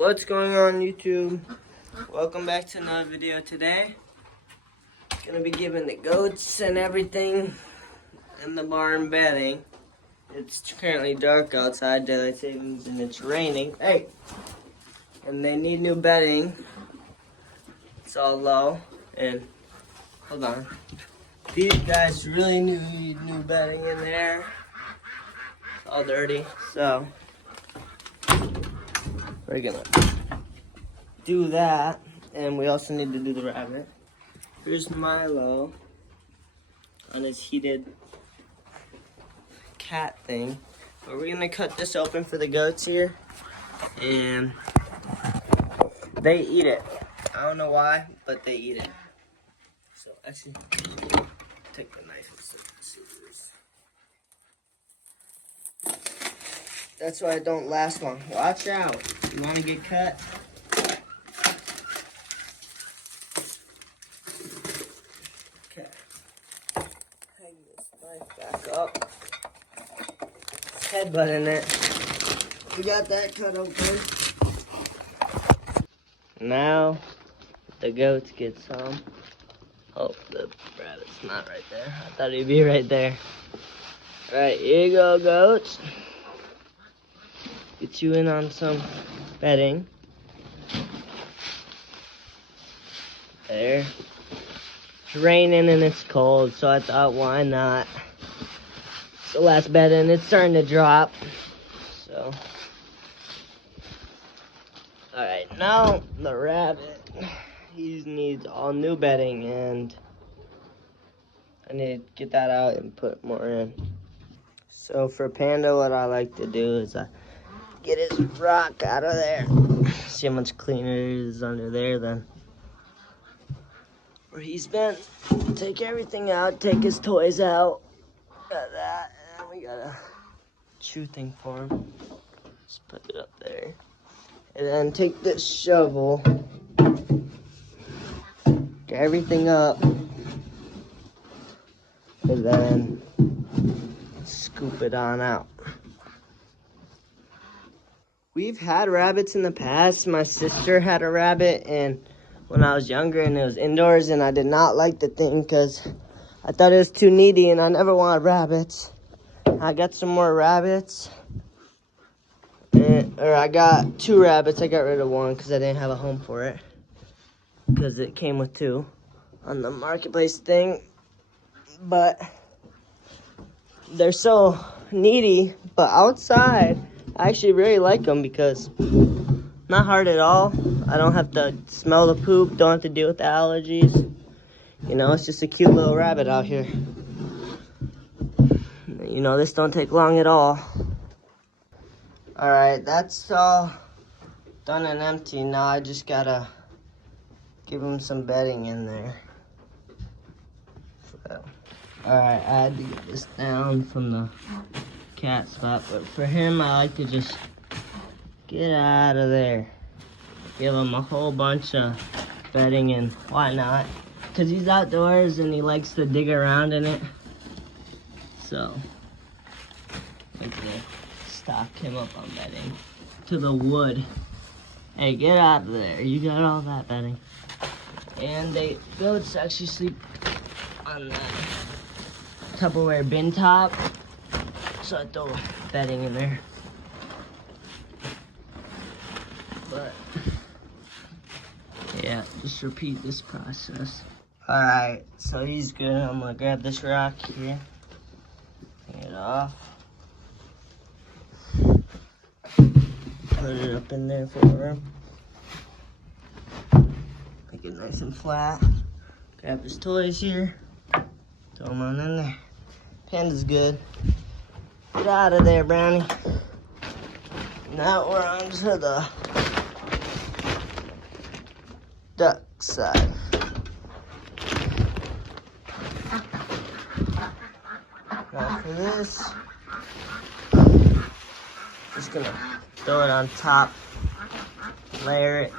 What's going on, YouTube? Welcome back to another video today. Gonna be giving the goats and everything in the barn bedding. It's currently dark outside, daylight savings, and it's raining. Hey! And they need new bedding. It's all low. And hold on. These guys really need new bedding in there. It's all dirty, so we're gonna do that, and we also need to do the rabbit. Here's Milo on his heated cat thing. But we're gonna cut this open for the goats here, and they eat it. I don't know why, but they eat it. So actually, take the knife and scissors. That's why it don't last long. Watch out. You wanna get cut? Okay. Hang this knife back up. Headbutt in it. We got that cut open. Now the goats get some. Oh, the rabbit's not right there. I thought he'd be right there. Alright, here you go, goats. Get you in on some bedding. There. It's raining and it's cold, so I thought, why not? It's the last bed and it's starting to drop. So. Alright, now the rabbit. He needs all new bedding, and I need to get that out and put more in. So for Panda, what I like to do is I get his rock out of there. See how much cleaner it is under there than where he's been. Take everything out, take his toys out. Got that, and then we got a chew thing for him. Just put it up there. And then take this shovel, get everything up, and then scoop it on out. We've had rabbits in the past. My sister had a rabbit, and when I was younger, and it was indoors, and I did not like the thing because I thought it was too needy, and I never wanted rabbits. I got some more rabbits. I got 2 rabbits. I got rid of one because I didn't have a home for it, because it came with 2 on the marketplace thing. But they're so needy. But outside, I actually really like them because not hard at all. I don't have to smell the poop. Don't have to deal with the allergies. You know, it's just a cute little rabbit out here. You know, this don't take long at all. Alright, that's all done and empty. Now I just gotta give him some bedding in there. So, alright, I had to get this down from the cat spot, but for him, I like to just get out of there. Give him a whole bunch of bedding and whatnot. Because he's outdoors and he likes to dig around in it. So, like to stock him up on bedding to the wood. Hey, get out of there. You got all that bedding. And they goats actually sleep on the Tupperware bin top. So I throw bedding in there. But yeah, just repeat this process. Alright, so he's good. I'm gonna grab this rock here. Take it off. Put it up in there for him. Make it nice and flat. Grab his toys here. Throw them on in there. Panda's good. Get out of there, Brownie. Now we're on to the duck side. Now for this, just gonna throw it on top, layer it.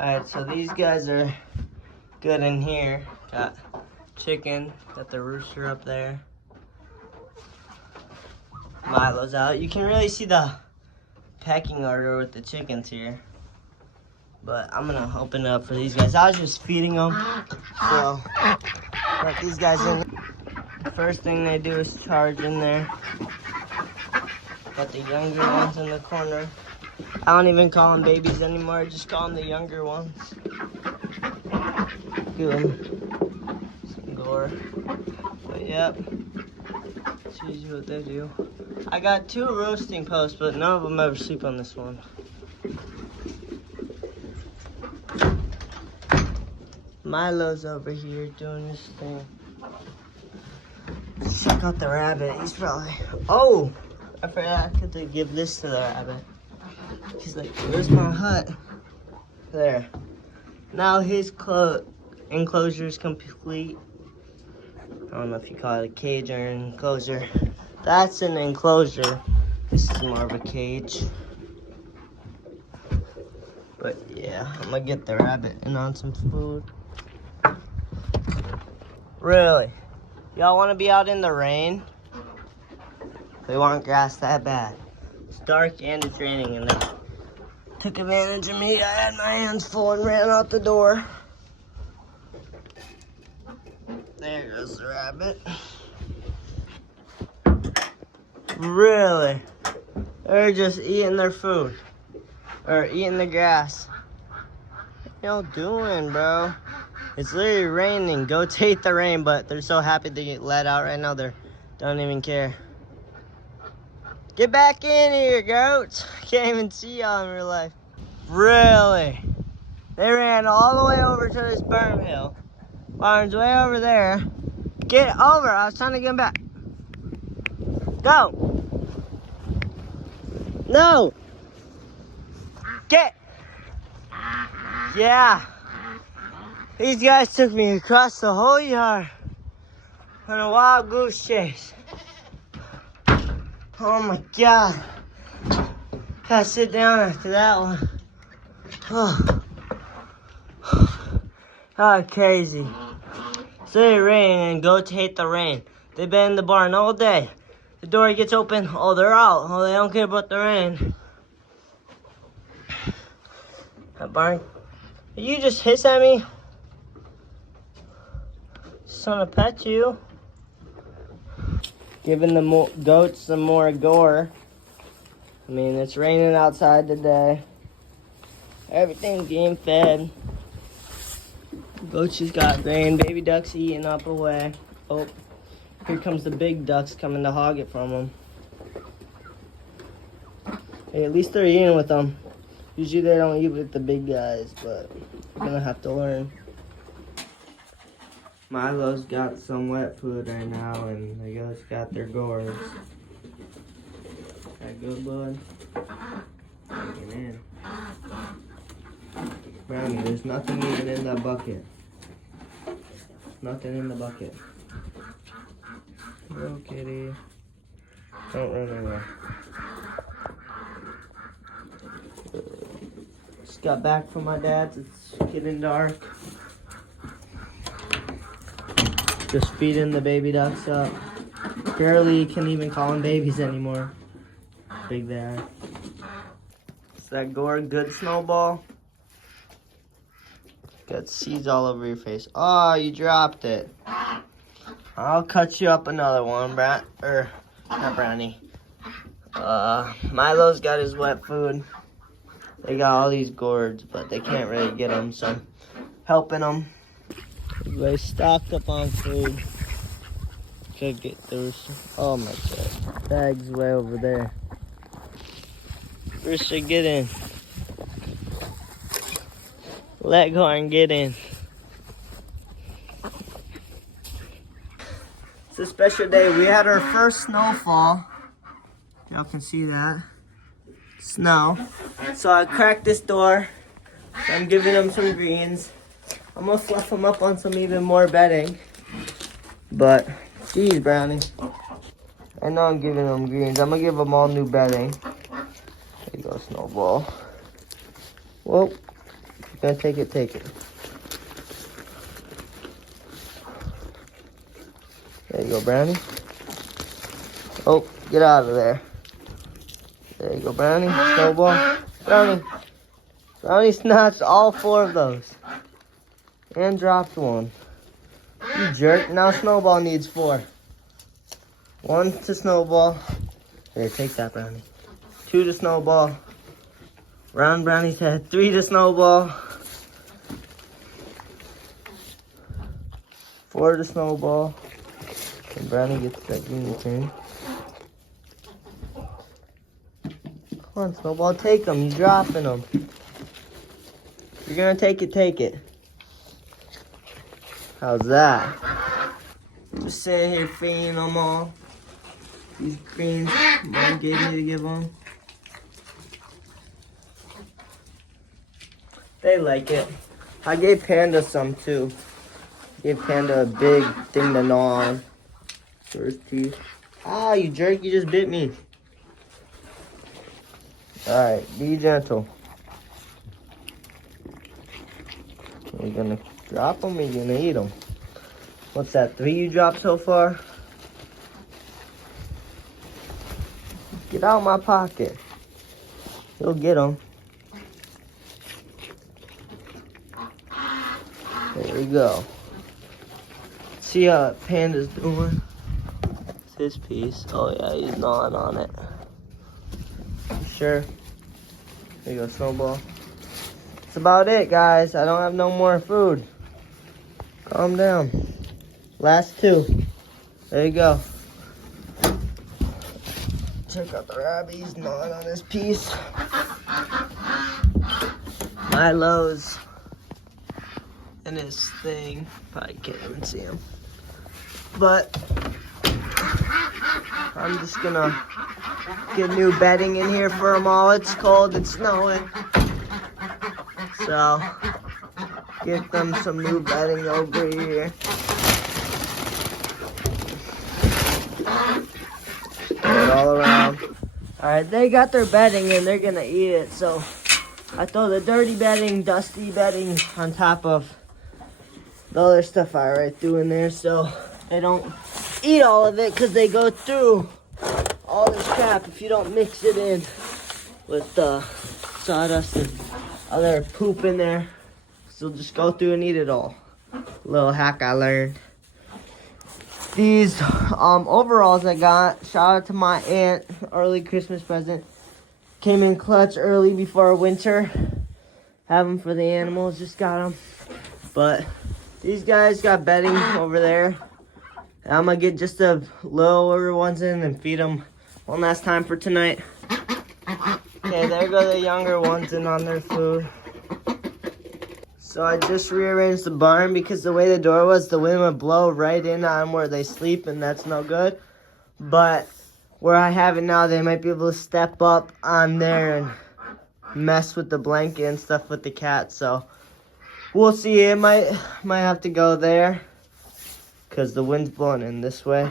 Alright, so these guys are good in here. Got chicken, got the rooster up there. Milo's out. You can really see the pecking order with the chickens here. But I'm gonna open it up for these guys. I was just feeding them. So, let these guys in. First thing they do is charge in there. Got the younger ones in the corner. I don't even call them babies anymore. I just call them the younger ones. Give them some gore. But yep, that's usually what they do. I got 2 roasting posts, but none of them ever sleep on this one. Milo's over here doing his thing. Check out the rabbit. He's probably... Oh! I forgot to give this to the rabbit. He's like, where's my hut? There. Now his enclosure is complete. I don't know if you call it a cage or an enclosure. That's an enclosure. This is more of a cage. But yeah, I'm gonna get the rabbit in on some food. Really? Y'all wanna be out in the rain? They want grass that bad. It's dark and it's raining and they took advantage of me. I had my hands full and ran out the door. There goes the rabbit. Really? They're just eating their food. Or eating the grass. What y'all doing, bro? It's literally raining. Goats hate the rain, but they're so happy to get let out right now. They don't even care. Get back in here, goats. I can't even see y'all in real life. Really? They ran all the way over to this berm hill. Barn's way over there. Get over. I was trying to get him back. Go. No. Get. Yeah. These guys took me across the whole yard on a wild goose chase. Oh my God. Gotta sit down after that one. Oh, oh crazy. It's really raining and goats hate the rain. They've been in the barn all day. The door gets open, oh, they're out. Oh, they don't care about the rain. That barn, did you just hiss at me? Just wanna pet you. Giving the goats some more gore. I mean, it's raining outside today. Everything's getting fed. Goats just got grain. Baby ducks eating up away. Oh, here comes the big ducks coming to hog it from them. Hey, at least they're eating with them. Usually they don't eat with the big guys, but we're gonna have to learn. Milo's got some wet food right now, and the goats got their gores. That good, bud? Get in. Brownie, there's nothing even in that bucket. Nothing in the bucket. Go, kitty. Don't run away. Just got back from my dad's. It's getting dark. Just feeding the baby ducks up. Barely can even call them babies anymore. Big they are. Is that gore good, Snowball? Got seeds all over your face. Oh, you dropped it. I'll cut you up another one, not Brownie. Milo's got his wet food. They got all these gourds, but they can't really get them, so I'm helping them. Everybody's stocked up on food. Gotta get through some. Oh my God. Bag's way over there. Rooster, get in. Leghorn, get in. It's a special day. We had our first snowfall. Y'all can see that. Snow. So I cracked this door. I'm giving them some greens. I'm gonna fluff them up on some even more bedding. But, geez, Brownie. I know I'm giving them greens. I'm gonna give them all new bedding. There you go, Snowball. Whoa. If you're gonna take it, take it. There you go, Brownie. Oh, get out of there. There you go, Brownie. Snowball. Brownie. Brownie snatched all 4 of those. And dropped one. You jerk. Now Snowball needs 4. 1 to Snowball. Here, take that, Brownie. 2 to Snowball. Round Brownie's head. 3 to Snowball. 4 to Snowball. And Brownie gets that green turn. Come on, Snowball, take them. You're dropping them. If you're gonna take it, take it. How's that? Just sitting here feeding them all. These greens Mom gave me to give them. They like it. I gave Panda some too. Gave Panda a big thing to gnaw on. First teeth. Ah, you jerk, you just bit me. Alright, be gentle. Are you gonna drop them or are you gonna eat them? What's that, 3 you dropped so far? Get out of my pocket. You'll get them. There we go. See how Panda's doing? It's his piece. Oh yeah, he's gnawing on it. You sure? There you go, Snowball. That's about it, guys. I don't have no more food. Calm down. Last 2. There you go. Check out the rabbit. He's gnawing on his piece. Milo's in his thing. Probably can't even see him. But I'm just gonna get new bedding in here for them all. It's cold, it's snowing. So, get them some new bedding over here. Throw it all around. Alright, they got their bedding and they're gonna eat it. So, I throw the dirty bedding, dusty bedding on top of the other stuff I already threw in there. So, they don't eat all of it because they go through all this crap if you don't mix it in with sawdust and other poop in there. So just go through and eat it all. Little hack I learned. These overalls I got, shout out to my aunt, early Christmas present. Came in clutch early before winter. Have them for the animals, just got them. But these guys got bedding over there. I'm gonna get just the lower ones in and feed them one last time for tonight. Okay, there go the younger ones in on their food. So I just rearranged the barn because the way the door was, the wind would blow right in on where they sleep and that's no good. But where I have it now, they might be able to step up on there and mess with the blanket and stuff with the cat. So we'll see. It might have to go there because the wind's blowing in this way.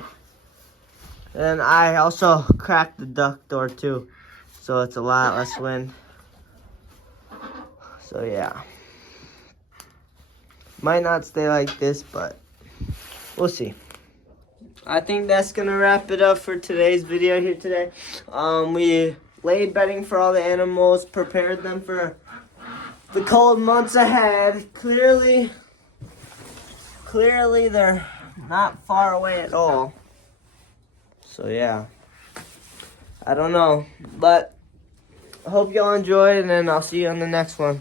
And I also cracked the duck door too, so it's a lot less wind. So yeah. Might not stay like this, but we'll see. I think that's gonna wrap it up for today's video here today. We laid bedding for all the animals, prepared them for the cold months ahead. Clearly they're not far away at all. So yeah, I don't know, but I hope y'all enjoyed, and then I'll see you on the next one.